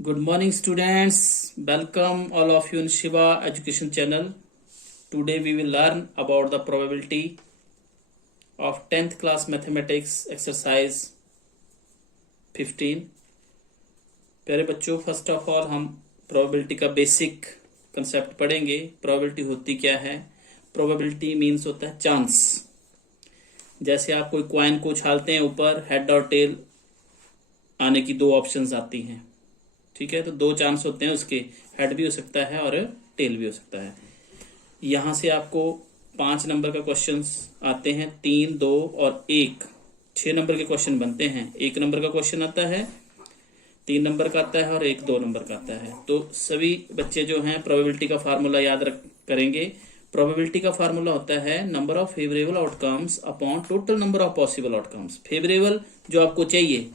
Good morning, students. Welcome all of you in Shiva Education Channel. Today we will learn about the probability of 10th class mathematics exercise 15. प्यारे बच्चों, first of all हम probability का basic concept पढ़ेंगे. Probability होती क्या है? Probability means होता है चांस. जैसे आप कोई क्वाइन को उछालते हैं ऊपर, हेड और टेल आने की दो ऑप्शंस आती हैं. ठीक है, तो दो चांस होते हैं उसके, हेड भी हो सकता है और टेल भी हो सकता है. यहां से आपको 5 नंबर का क्वेश्चन आते हैं, 3, 2 और 1. 6 नंबर के क्वेश्चन बनते हैं. 1 नंबर का क्वेश्चन आता है, 3 नंबर का आता है और 1 2 नंबर का आता है. तो सभी बच्चे जो हैं प्रोबेबिलिटी का फार्मूला याद करेंगे. प्रोबेबिलिटी का फार्मूला होता है number of favourable outcomes upon total number of possible outcomes. Favourable जो आपको चाहिए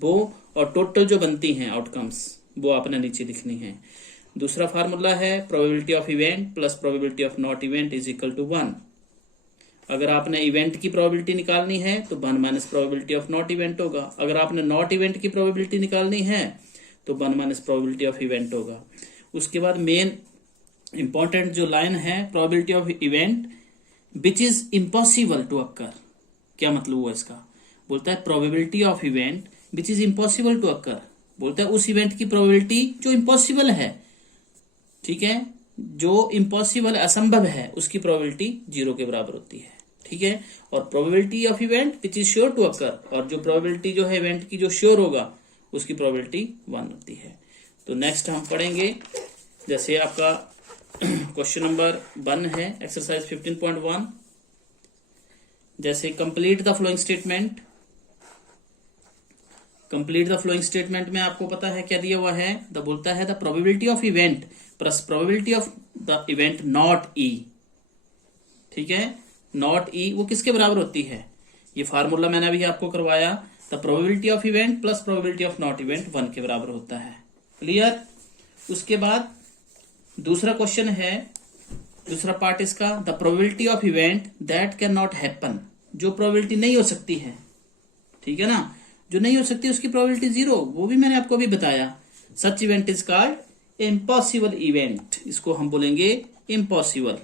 वो, और टोटल जो बनती हैं आउटकम्स वो आपने नीचे लिखनी है. दूसरा फार्मूला है probability of event plus probability of not event is equal to 1. अगर आपने इवेंट की प्रोबेबिलिटी निकालनी है तो 1 minus probability of not event होगा. अगर आपने नॉट इवेंट की प्रोबेबिलिटी निकालनी है तो 1 माइनस प्रोबेबिलिटी ऑफ इवेंट होगा. उसके बाद मेन इंपॉर्टेंट जो लाइन है, probability of event which is impossible to occur. क्या मतलब हुआ इसका? बोलता है probability of event which is impossible to occur. बोलता है उस इवेंट की प्रोबेबिलिटी जो इम्पॉसिबल है. ठीक है, जो इम्पॉसिबल असंभव है उसकी प्रोबेबिलिटी 0 के बराबर होती है. ठीक है, और probability of event which is sure to occur, और जो प्रोबेबिलिटी जो है इवेंट की जो श्योर होगा उसकी प्रोबेबिलिटी 1 होती है. तो नेक्स्ट हम पढ़ेंगे, जैसे आपका क्वेश्चन नंबर 1 है एक्सरसाइज 15.1. जैसे complete the following statement. Complete the following statement में आपको पता है क्या दिया हुआ है. बोलता है the probability of event plus probability of the event not E. ठीक है, नॉट ई वो किसके बराबर होती है? ये फार्मूला मैंने अभी आपको करवाया. The probability of event plus probability of not event 1 के बराबर होता है. क्लियर? उसके बाद दूसरा क्वेश्चन है, दूसरा पार्ट इसका, the probability of event that can not happen. जो प्रोबेबिलिटी नहीं हो सकती है, ठीक है ना, जो नहीं हो सकती उसकी प्रोबेबिलिटी 0. वो भी मैंने आपको अभी बताया. Such event is called impossible event. इसको हम बोलेंगे इम्पॉसिबल.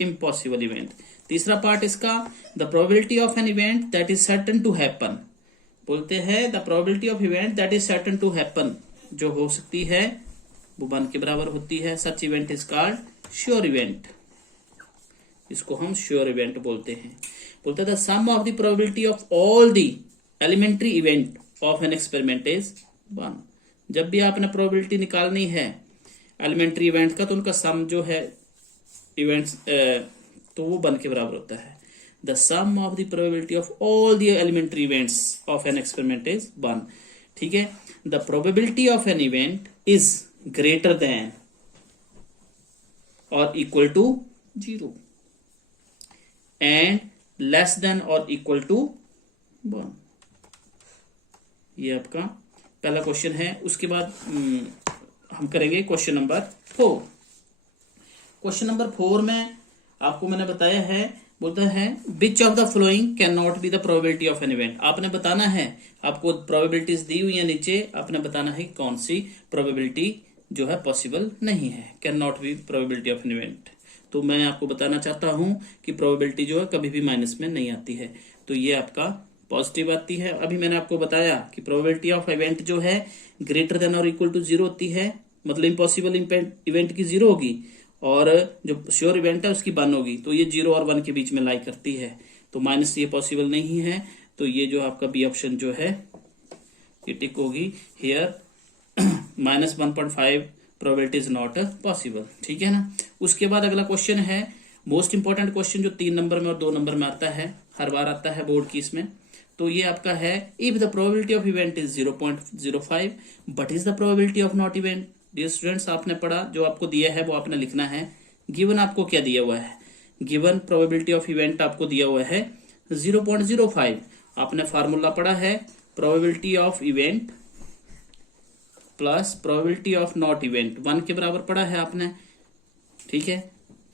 Impossible event. तीसरा पार्ट इसका, the probability of an event that is certain to happen. बोलते हैं the probability of event that is certain to happen, जो हो सकती है वो 1 के बराबर होती है. Such event is called sure event. इसको हम श्योर इवेंट बोलते हैं. बोलते हैं the sum of the probability of all the elementary event of an experiment is 1. जब भी आपने प्रोबेबिलिटी निकालनी है एलिमेंट्री इवेंट का तो उनका सम जो है इवेंट्स तो वो 1 के बराबर होता है. The sum of the probability of all the elementary events of an experiment is 1. ठीक है, the probability of an event is greater than और equal to 0 and less than और इक्वल टू 1. ये आपका पहला क्वेश्चन है. उसके बाद हम करेंगे क्वेश्चन नंबर 4. क्वेश्चन नंबर 4 में आपको मैंने बताया है, बोलता है which of the flowing can not be the probability of an event. आपने बताना है, आपको प्रोबेबिलिटीज दी हुई है नीचे, आपने बताना है कौन सी प्रोबेबिलिटी जो है पॉसिबल नहीं है, can not be probability of an event. तो मैं आपको बताना चाहता हूं कि प्रोबेबिलिटी जो है कभी भी माइनस में नहीं आती है, तो ये आपका पॉजिटिव आती है. अभी मैंने आपको बताया कि प्रोबेबिलिटी ऑफ इवेंट जो है ग्रेटर देन और इक्वल टू 0 होती है, मतलब इम्पॉसिबल इवेंट की 0 होगी और जो श्योर इवेंट है उसकी 1 होगी. तो ये 0 और 1 के बीच में लाई करती है, तो माइनस ये पॉसिबल नहीं है. तो ये जो आपका बी ऑप्शन जो है ये टिक होगी. Here -1.5 probability is not possible. ठीक है ना. उसके बाद अगला क्वेश्चन है मोस्ट इंपॉर्टेंट क्वेश्चन, जो 3 नंबर में और 2 नंबर में आता है, हर बार आता है बोर्ड की इसमें. तो ये आपका है, if the probability of event is 0.05 but is the probability of not event. Dear students, आपने पढ़ा, जो आपको दिया है वो आपने लिखना है. गिवन आपको क्या दिया हुआ है? गिवन प्रोबेबिलिटी ऑफ इवेंट आपको दिया हुआ है 0.05. आपने फार्मूला पढ़ा है probability of event plus probability of not event 1 के बराबर पढ़ा है आपने. ठीक है,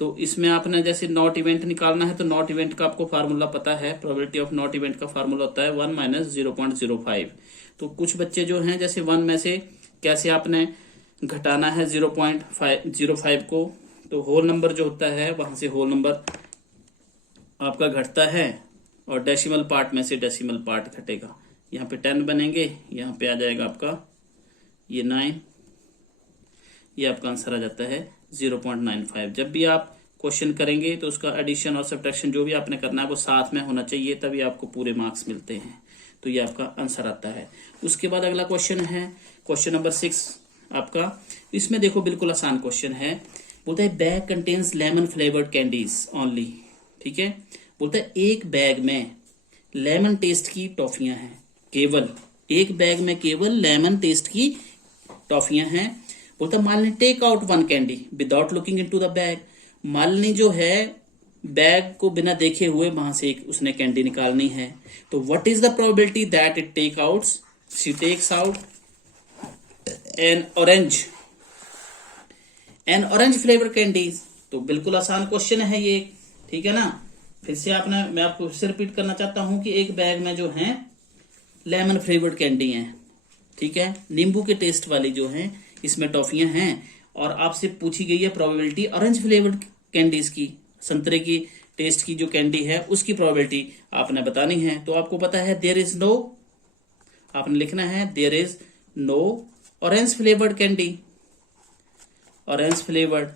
तो इसमें आपने जैसे नॉट इवेंट निकालना है तो नॉट इवेंट का आपको फार्मूला पता है, प्रोबेबिलिटी ऑफ नॉट इवेंट का फार्मूला होता है 1 माइनस 0.05। तो कुछ बच्चे जो हैं जैसे 1 में से कैसे आपने घटाना है 0.05 को, तो होल नंबर जो होता है वहां से होल नंबर आपका घटता है और डेसिमल पार्ट में से डेसिमल पार्ट घटेगा। यहाँ पे 10 बनेंगे, यहाँ पे आ जाएगा आपका ये 9, ये आपका आंसर आ जाता है 0.95। जब भी आप क्वेश्चन करेंगे तो उसका एडिशन और सब्ट्रैक्शन जो भी आपने करना है वो साथ में होना चाहिए, तभी आपको पूरे मार्क्स मिलते हैं। तो ये आपका आंसर आता है। उसके बाद अगला क्वेश्चन है क्वेश्चन नंबर 6 आपका। इसमें देखो बिल्कुल आसान क्वेश्चन है। बोलता है bag contains lemon flavoured candies only. ठीक है, बोलता है एक बैग में लेमन टेस्ट की टॉफियां हैं, केवल एक बैग में केवल लेमन टेस्ट की टॉफियां हैं। बोलता Malini take out 1 candy without looking into the bag. Malini जो है बैग को बिना देखे हुए वहां से एक उसने कैंडी निकालनी है। तो what is the probability that it take out, she takes out an orange flavour candies. तो बिल्कुल आसान क्वेश्चन है ये, ठीक है ना। फिर से मैं आपको फिर से रिपीट करना चाहता हूं कि एक बैग में जो है लेमन फ्लेवर्ड कैंडी है, ठीक है, नींबू के टेस्ट वाली जो है इसमें टॉफियां हैं, और आपसे पूछी गई है प्रोबेबिलिटी ऑरेंज फ्लेवर्ड कैंडीज की, संतरे की टेस्ट की जो कैंडी है उसकी प्रोबेबिलिटी आपने बतानी है। तो आपको पता है देयर इज नो, आपने लिखना है there is no orange flavoured candy. Orange flavoured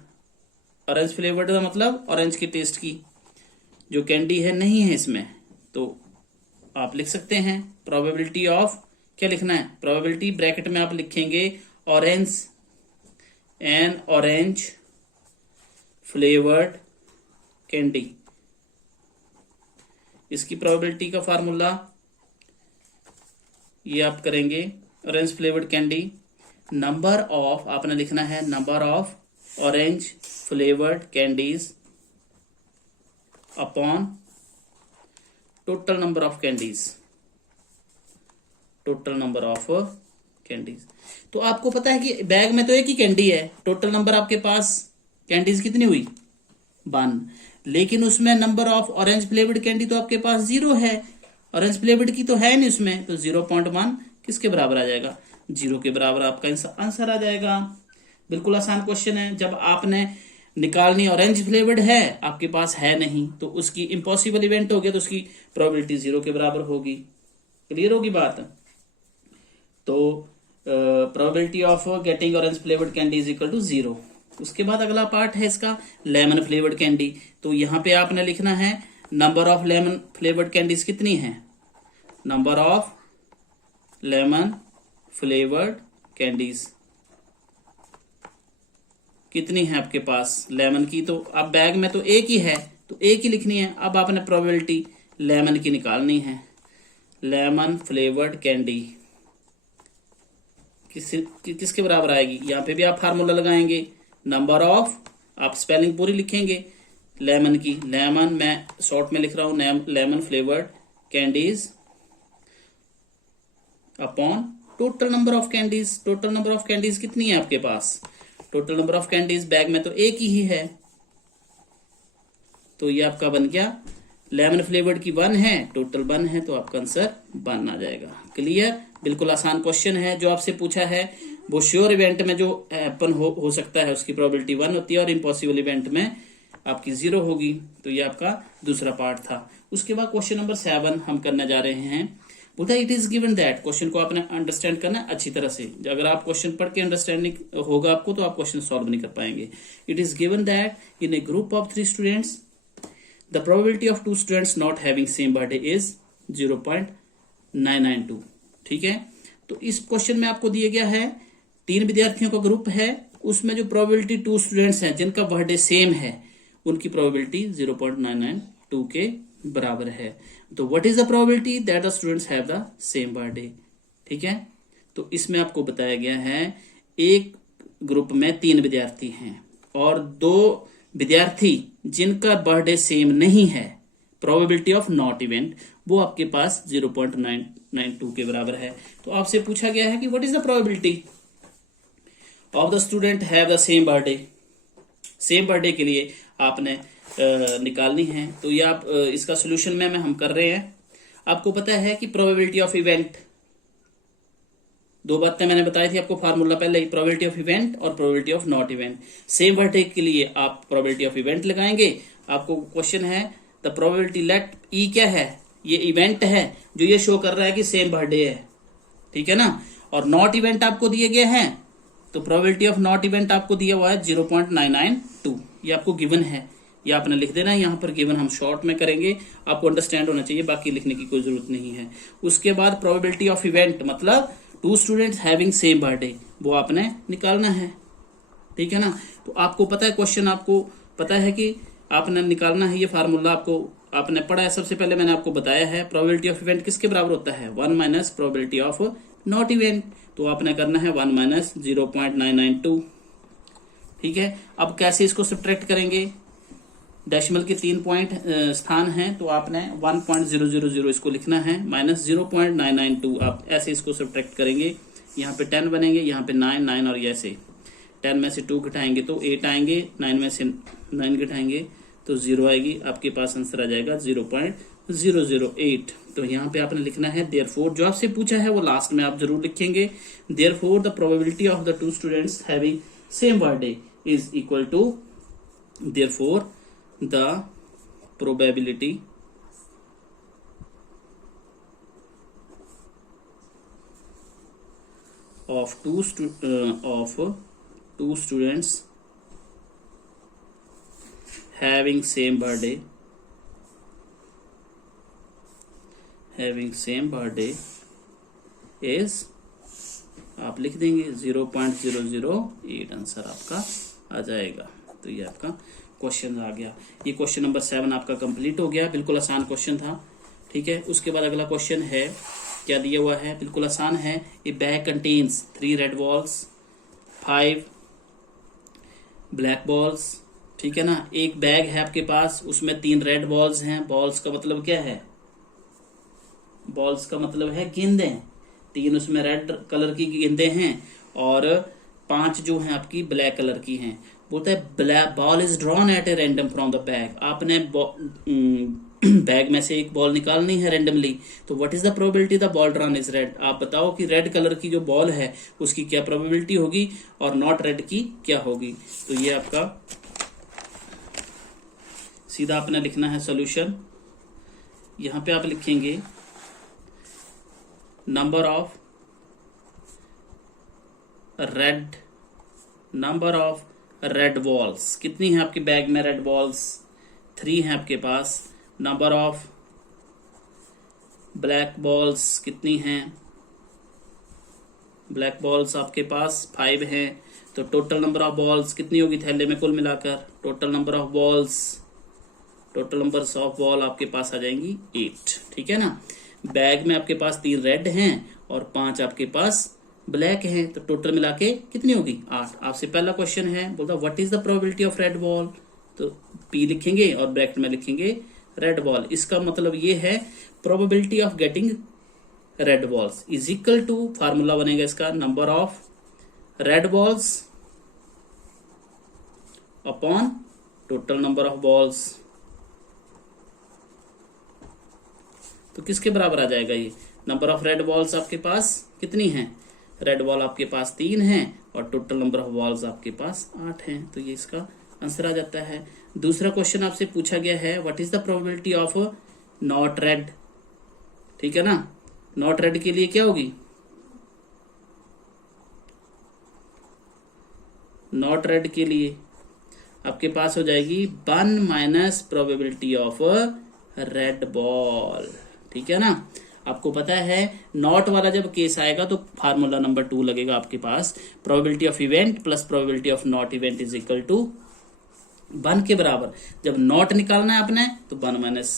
का मतलब ऑरेंज की टेस्ट की जो कैंडी है नहीं है इसमें। तो आप लिख सकते हैं प्रोबेबिलिटी ऑफ, क्या लिखना है, प्रोबेबिलिटी ब्रैकेट में आप लिखेंगे ऑरेंज फ्लेवर्ड कैंडी। इसकी प्रोबेबिलिटी का फार्मूला ये आप करेंगे orange flavoured candy, number of, आपने लिखना है number of orange flavoured candies upon total number of candies, total number of candies. तो आपको पता है कि बैग में तो एक ही कैंडी है, टोटल नंबर आपके पास कैंडीज कितनी हुई 1, लेकिन उसमें number of orange flavoured candy तो आपके पास 0 है, ऑरेंज फ्लेवर्ड की तो है नहीं उसमें, तो 0.1 किसके बराबर आ जाएगा, 0 के बराबर आपका आंसर आ जाएगा। बिल्कुल आसान क्वेश्चन है। जब आपने निकालनी ऑरेंज फ्लेवर्ड है, आपके पास है नहीं, तो उसकी इम्पॉसिबल इवेंट हो गया, तो उसकी प्रोबेबिलिटी 0 के बराबर होगी। क्लियर होगी बात। तो probability of getting orange flavoured candy is equal to 0। उसके बाद अगला पार्ट है इसका लेमन फ्लेवर्ड कैंडी। तो यहां पे आपने लिखना है number of lemon flavoured candies कितनी है, number of lemon flavoured candies कितनी है आपके पास लेमन की। तो अब बैग में तो एक ही है, तो एक ही लिखनी है। अब आपने प्रोबेबिलिटी लेमन की निकालनी है। लेमन फ्लेवर्ड कैंडी किसके बराबर आएगी, यहां पे भी आप फार्मूला लगाएंगे, नंबर ऑफ, आप स्पेलिंग पूरी लिखेंगे लेमन की, लेमन मैं शॉर्ट में लिख रहा हूं lemon flavoured candies upon total number of candies. Total number of candies कितनी है आपके पास, total number of candies bag में तो एक ही है, तो ये आपका बन गया लेमन फ्लेवर्ड की 1 है, टोटल 1 है, तो आपका आंसर 1 आ जाएगा। क्लियर, बिल्कुल आसान क्वेश्चन है। जो आपसे पूछा है वो श्योर इवेंट में जो हैपन हो सकता है उसकी प्रोबेबिलिटी 1 होती है, और इम्पॉसिबल इवेंट में आपकी 0 होगी। तो ये आपका दूसरा पार्ट था। उसके बाद क्वेश्चन नंबर 7 हम करने जा रहे हैं। बोलता है it is given that, question को आपने अंडरस्टैंड करना अच्छी तरह से। अगर आप क्वेश्चन पढ़ के अंडरस्टैंडिंग होगा आपको तो आप क्वेश्चन सॉल्व नहीं कर पाएंगे। It is given that in A group of 3 students the probability of 2 students not having same birthday is 0.992। ठीक है, तो इस क्वेश्चन में आपको दिया गया है 3 विद्यार्थियों का ग्रुप है, उसमें जो प्रोबेबिलिटी 2 स्टूडेंट्स हैं जिनका बर्थडे सेम है उनकी प्रोबेबिलिटी 0.992 के बराबर है। तो what is the probability that the students have the same birthday. ठीक है, तो इसमें आपको बताया गया है एक ग्रुप में 3 विद्यार्थी हैं और 2 विद्यार्थी जिनका बर्थडे सेम नहीं है, प्रोबेबिलिटी ऑफ नॉट इवेंट वो आपके पास 0.992 के बराबर है। तो आपसे पूछा गया है कि what is the probability of the student have the same birthday. Same birthday के लिए आपने निकालनी है। तो ये आप इसका सोल्यूशन में हम कर रहे हैं। आपको पता है कि प्रोबेबिलिटी ऑफ इवेंट, दो बातें मैंने बताई थी आपको फार्मूला पहले ही, प्रोबेबिलिटी ऑफ इवेंट और probability of not event. Same birthday के लिए आप प्रोबेबिलिटी ऑफ इवेंट लगाएंगे। आपको क्वेश्चन है द प्रोबेबिलिटी लेट ई क्या है, ये इवेंट है जो ये शो कर रहा है कि सेम बर्थडे है, ठीक है ना। और नॉट इवेंट आपको दिए गए हैं, तो प्रोबेबिलिटी ऑफ नॉट इवेंट आपको दिया हुआ है 0.992, ये आपको गिवन है, ये आपने लिख देना है। यहाँ पर गिवन हम शॉर्ट में करेंगे, आपको अंडरस्टैंड होना चाहिए, बाकी लिखने की कोई जरूरत नहीं है। उसके बाद प्रोबेबिलिटी ऑफ इवेंट मतलब 2 स्टूडेंट्स हैविंग सेम बर्थडे, वो आपने निकालना है, ठीक है ना। तो आपको पता है क्वेश्चन, आपको पता है कि आपने निकालना है, ये फार्मूला आपको आपने पढ़ा है। सबसे पहले मैंने आपको बताया है प्रोबेबिलिटी ऑफ इवेंट किसके बराबर होता है, 1 minus probability of not event. तो आपने करना है 1 माइनस 0.992, ठीक है। अब कैसे इसको सब्ट्रैक्ट करेंगे, डेसिमल के 3 पॉइंट स्थान हैं, तो आपने 1.000 इसको लिखना है माइनस 0.992, आप ऐसे इसको सब्ट्रैक्ट करेंगे। यहाँ पे 10 बनेंगे, यहाँ पे 9 और ऐसे 10 में से 2 घटाएंगे तो 8 आएंगे, 9 में से 9 घटाएंगे तो 0 आएगी, आपके पास आंसर आ जाएगा 0.008। तो यहाँ पे आपने लिखना है देयरफॉर, जो आपसे पूछा है वो लास्ट में आप जरूर लिखेंगे। Therefore the probability of the 2 students having same birthday is equal to, therefore the probability of two students having same birthday is, आप लिख देंगे 0.008, आंसर आपका आ जाएगा। तो ये आपका क्वेश्चन आ गया। ये क्वेश्चन नंबर 7 आपका कंप्लीट हो गया, बिल्कुल आसान क्वेश्चन था, ठीक है। उसके बाद अगला क्वेश्चन है, क्या दिया हुआ है, बिल्कुल आसान है। ए bag contains 3 red balls 5 black balls, ठीक है ना। एक बैग है आपके पास, उसमें 3 रेड बॉल्स हैं। बॉल्स का मतलब क्या है, बॉल्स का मतलब है गेंदे, 3 उसमें रेड कलर की गेंदे हैं और 5 जो हैं आपकी ब्लैक कलर की हैं। बोलता है black ball is drawn at a random from the bag, आपने बैग में से एक बॉल निकालनी है रैंडमली। तो what is the probability the ball drawn is red, आप बताओ कि रेड कलर की जो बॉल है उसकी क्या प्रोबेबिलिटी होगी और नॉट रेड की क्या होगी। तो ये आपका सीधा आपने लिखना है सॉल्यूशन। यहां पे आप लिखेंगे नंबर ऑफ रेड बॉल्स, कितनी है आपके बैग में रेड बॉल्स, 3 है आपके पास। नंबर ऑफ ब्लैक बॉल्स कितनी हैं, ब्लैक बॉल्स आपके पास 5 हैं। तो टोटल नंबर ऑफ बॉल्स कितनी होगी थैले में कुल मिलाकर, टोटल नंबर ऑफ बॉल आपके पास आ जाएंगी 8, ठीक है ना। बैग में आपके पास 3 रेड हैं और 5 आपके पास ब्लैक है, तो टोटल मिला के कितनी होगी 8। आपसे पहला क्वेश्चन है, बोलता what is the probability of red ball, तो P लिखेंगे और ब्रैकेट में लिखेंगे रेड बॉल। इसका मतलब ये है probability of getting red balls is equal to, formula बनेगा इसका, number of red balls upon total number of balls. तो किसके बराबर आ जाएगा ये, नंबर ऑफ रेड बॉल्स आपके पास कितनी हैं, रेड बॉल आपके पास 3 हैं और टोटल नंबर ऑफ बॉल्स आपके पास 8 हैं। तो ये इसका आंसर आ जाता है। दूसरा क्वेश्चन आपसे पूछा गया है, what is the probability of not red, ठीक है ना। नॉट रेड के लिए क्या होगी, नॉट रेड के लिए आपके पास हो जाएगी 1 minus probability of red ball, ठीक है ना। आपको पता है नॉट वाला जब केस आएगा तो फार्मूला नंबर 2 लगेगा आपके पास, probability of event plus probability of not event is equal to 1 के बराबर। जब नॉट निकालना है आपने तो 1 माइनस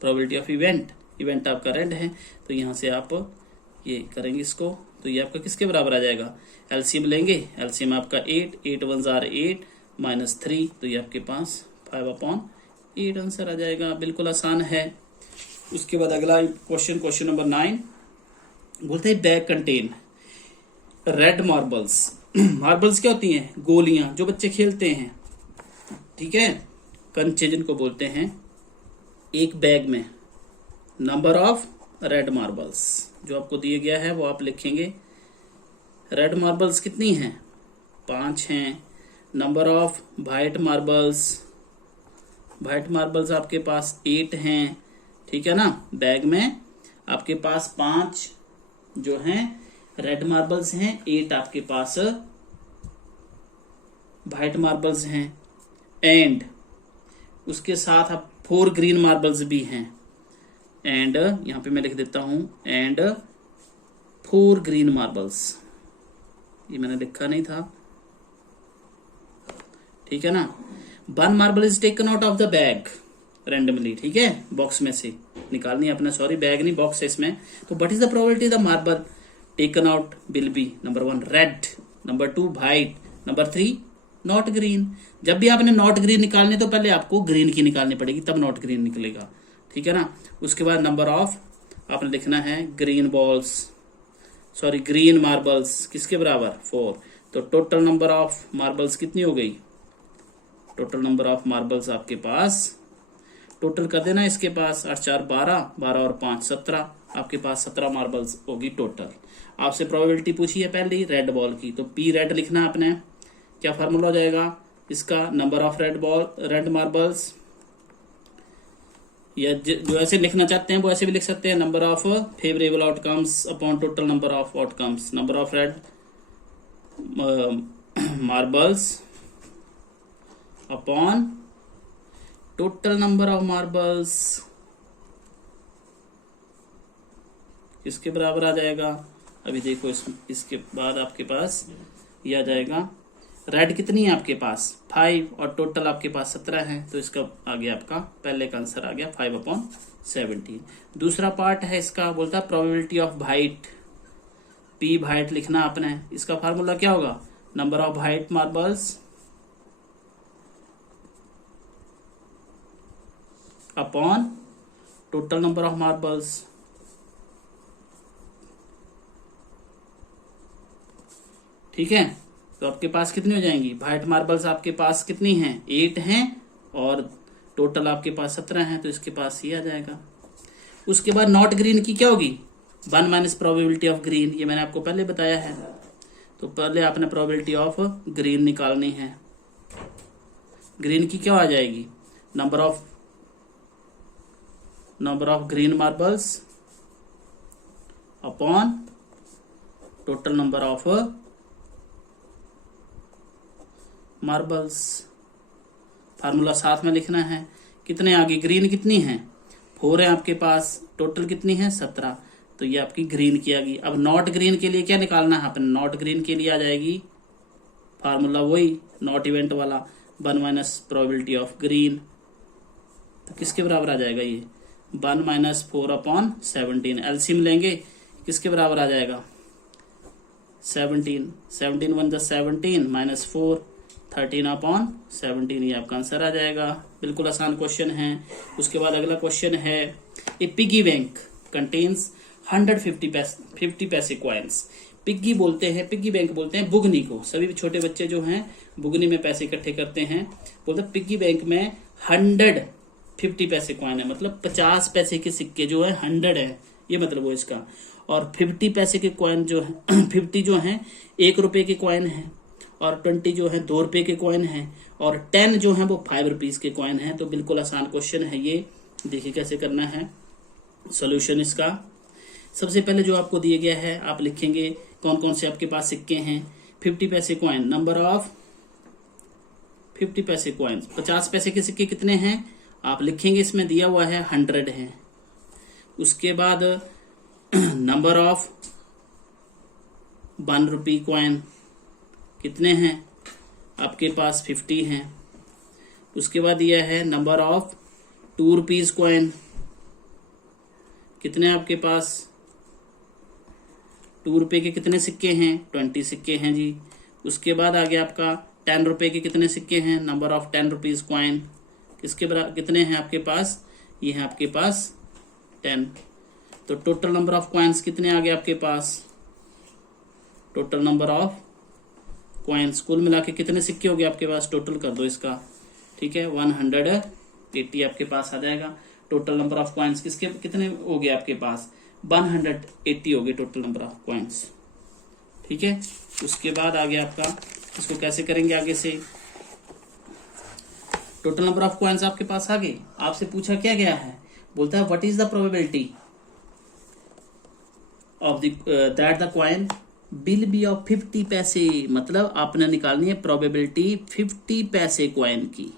प्रोबेबिलिटी ऑफ इवेंट आपका रेड है, तो यहां से आप ये करेंगे इसको, तो ये आपका किसके बराबर आ जाएगा, एलसीएम लेंगे, एलसीएम आपका 8 1 जार 8 माइनस 3, तो ये आपके पास 5/8 आंसर आ जाएगा। बिल्कुल आसान है। उसके बाद अगला क्वेश्चन नंबर 9 बोलते हैं bag contain red marbles. Marbles क्या होती हैं, गोलियां जो बच्चे खेलते हैं, ठीक है, कंचे जिनको बोलते हैं। एक बैग में नंबर ऑफ रेड मार्बल्स जो आपको दिया गया है वो आप लिखेंगे। रेड मार्बल्स कितनी हैं? 5 हैं। Number of white marbles, white marbles आपके पास 8 हैं। ठीक है ना, बैग में आपके पास 5 जो हैं रेड मार्बल्स हैं, 8 आपके पास वाइट मार्बल्स हैं, एंड उसके साथ आप 4 ग्रीन मार्बल्स भी हैं। एंड यहां पे मैं लिख देता हूं, एंड 4 ग्रीन मार्बल्स, ये मैंने लिखा नहीं था। ठीक है ना। 1 marble is taken out of the bag randomly, ठीक है, बॉक्स में से निकालनी है अपने, सॉरी बैग नहीं बॉक्स है इसमें। तो what is the probability the marble taken out will be? Number 1 red, number 2 white, number 3 not green. जब भी आपने नॉट ग्रीन निकालनी तो पहले आपको ग्रीन की निकालनी पड़ेगी, तब नॉट ग्रीन निकलेगा। ठीक है ना। उसके बाद नंबर ऑफ आपने लिखना है green balls, sorry green marbles, किसके बराबर? 4। तो टोटल नंबर ऑफ मार्बल्स कितनी हो गई? टोटल नंबर ऑफ मार्बल्स आपके पास, टोटल कर देना इसके पास, 8 4 12, 12 और 5 17, आपके पास 17 मार्बल्स होगी टोटल। आपसे प्रोबेबिलिटी पूछी है पहले रेड बॉल की, तो पी रेड लिखना आपने। क्या फार्मूला हो जाएगा इसका? नंबर ऑफ रेड मार्बल्स, या जो ऐसे लिखना चाहते हैं वो ऐसे भी लिख सकते हैं, number of favourable outcomes upon total number of outcomes. Number of red marbles upon total number of marbles किसके बराबर आ जाएगा? अभी देखो इसके बाद आपके पास ये आ जाएगा। रेड कितनी है आपके पास? 5, और टोटल आपके पास 17 है, तो इसका आ गया आपका पहले का आंसर आ गया 5/17। दूसरा पार्ट है इसका, बोलता है probability of white, P white लिखना आपने। इसका फार्मूला क्या होगा? Number of white marbles upon total number of marbles. ठीक है, तो आपके पास कितनी हो जाएंगी? वाइट मार्बल्स आपके पास कितनी हैं? 8 हैं, और टोटल आपके पास 17 हैं, तो इसके पास ये आ जाएगा। उसके बाद नॉट ग्रीन की क्या होगी? 1 माइनस प्रोबेबिलिटी ऑफ ग्रीन, ये मैंने आपको पहले बताया है। तो पहले आपने प्रोबेबिलिटी ऑफ ग्रीन निकालनी है। ग्रीन की क्या आ जाएगी? Number of green marbles upon total number of marbles. Formula साथ में लिखना है। कितने आगे? ग्रीन कितनी है? 4 है आपके पास, टोटल कितनी है? 17, तो ये आपकी ग्रीन की आ गई। अब नॉट ग्रीन के लिए क्या निकालना है अपने? नॉट ग्रीन के लिए आ जाएगी फार्मूला वही नॉट इवेंट वाला, 1 माइनस प्रोबेबिलिटी ऑफ ग्रीन। तो किसके बराबर आ जाएगा ये? 1 माइनस 4/17। एलसीएम लेंगे, किसके बराबर आ जाएगा? 17 1 + 17 माइनस 4, 13/17, ये आपका आंसर आ जाएगा। बिल्कुल आसान क्वेश्चन है। उसके बाद अगला क्वेश्चन है, ए पिगी बैंक कंटेन्स 150 पैसे कॉइन्स। पिग्गी बोलते हैं, पिग्गी बैंक बोलते हैं बुगनी को। सभी छोटे बच्चे जो हैं बुगनी में पैसे इकट्ठे करते हैं, बोलते हैं पिग्गी बैंक में 150 पैसे कॉइन है, मतलब 50 पैसे के सिक्के जो है 100 है, ये मतलब वो इसका। और 50 पैसे के कॉइन जो है 50 जो है 1 रुपए के कॉइन है, और 20 जो है 2 रुपए के कॉइन है, और 10 जो है वो 5 रुपीज के कॉइन है। तो बिल्कुल आसान क्वेश्चन है ये। देखिए कैसे करना है सॉल्यूशन इसका। सबसे पहले जो आपको दिया गया है आप लिखेंगे कौन कौन से आपके पास सिक्के हैं। 50 पैसे कॉइन, नंबर ऑफ 50 पैसे कॉइन। 50 पैसे के सिक्के कितने हैं आप लिखेंगे, इसमें दिया हुआ है 100 है। उसके बाद नंबर ऑफ 1 रुपी कॉइन कितने हैं आपके पास? 50 हैं। उसके बाद यह है नंबर ऑफ 2 रुपीज कॉइन, कितने आपके पास? 2 रुपए के कितने सिक्के हैं? 20 सिक्के हैं जी। उसके बाद आ गया आपका 10 रुपए के कितने सिक्के हैं? नंबर ऑफ 10 रुपीज कॉइन किसके बराबर कितने हैं आपके पास? ये है आपके पास 10। तो टोटल नंबर ऑफ कॉइन्स कितने आ गए आपके पास? टोटल नंबर ऑफ कॉइन्स कुल मिला के कितने सिक्के हो गए आपके पास? टोटल कर दो इसका। ठीक है, 180 आपके पास आ जाएगा। टोटल नंबर ऑफ कॉइन्स किसके कितने हो गए आपके पास, 180 हो गए टोटल नंबर ऑफ कॉइन्स। ठीक है, उसके बाद आ गया आपका, इसको कैसे करेंगे आगे से, टोटल नंबर ऑफ कॉइन्स आपके पास आ गए। आपसे पूछा क्या गया है, बोलता है what is the probability of that the coin will be of 50 पैसे, मतलब आपने निकालनी है प्रोबेबिलिटी 50 पैसे कॉइन की।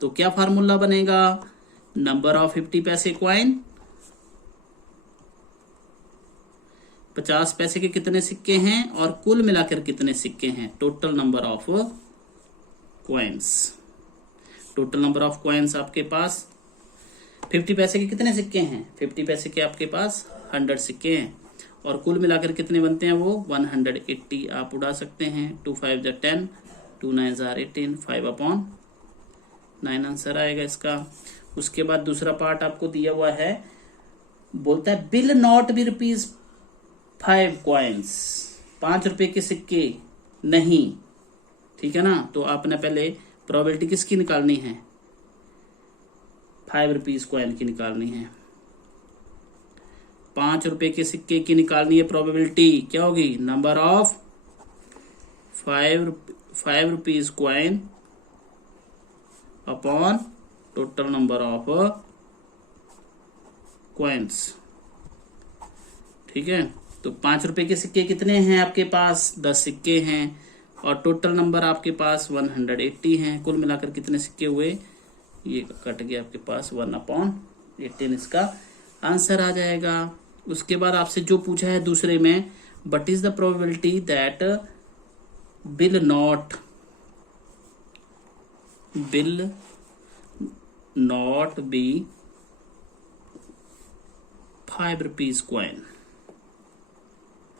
तो क्या फार्मूला बनेगा, नंबर ऑफ 50 पैसे कॉइन, 50 पैसे के कितने सिक्के हैं और कुल मिलाकर कितने सिक्के हैं, total number of coins. Total number of coins आपके पास 50 पैसे के कितने सिक्के हैं, 50 पैसे के आपके पास 100 सिक्के हैं और कुल मिलाकर कितने बनते हैं वो 180। आप उड़ा सकते हैं, 2 5 जा 10, 2 9 जा 18, 5/9 आंसर आएगा इसका। उसके बाद दूसरा पार्ट आपको दिया हुआ है, बोलता है bill not be rupees 5 coins, 5 रुपए के सिक्के नहीं, ठीक है ना। तो आपने पहले प्रोबेबिलिटी किसकी निकालनी है, 5 रुपीज कॉइन की निकालनी है, 5 रुपए के सिक्के की निकालनी है प्रोबेबिलिटी। क्या होगी, number of 5 rupees coin upon total number of coins. ठीक है, तो 5 रुपए के सिक्के कितने हैं आपके पास, 10 सिक्के हैं और टोटल नंबर आपके पास 180 हैं। कुल मिलाकर कितने सिक्के हुए, ये कट गया आपके पास 1/18, इसका आंसर आ जाएगा। उसके बाद आपसे जो पूछा है दूसरे में, but is the probability that bill not be 5 rupees coin,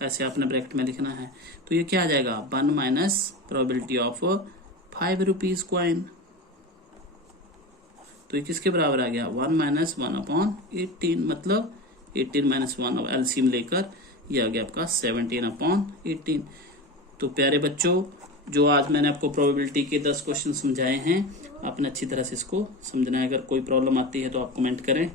ऐसे आपने ब्रैकेट में लिखना है। तो ये क्या आ जाएगा, 1 minus probability of 5 rupees coin. तो ये किसके बराबर आ गया, 1 माइनस 1/18, मतलब 18 माइनस 1 एलसीएम लेकर ये आ गया आपका 17/18। तो प्यारे बच्चों, जो आज मैंने आपको प्रोबेबिलिटी के 10 क्वेश्चन समझाए हैं, आपने अच्छी तरह से इसको समझना है। अगर कोई प्रॉब्लम आती है तो आप कमेंट करें।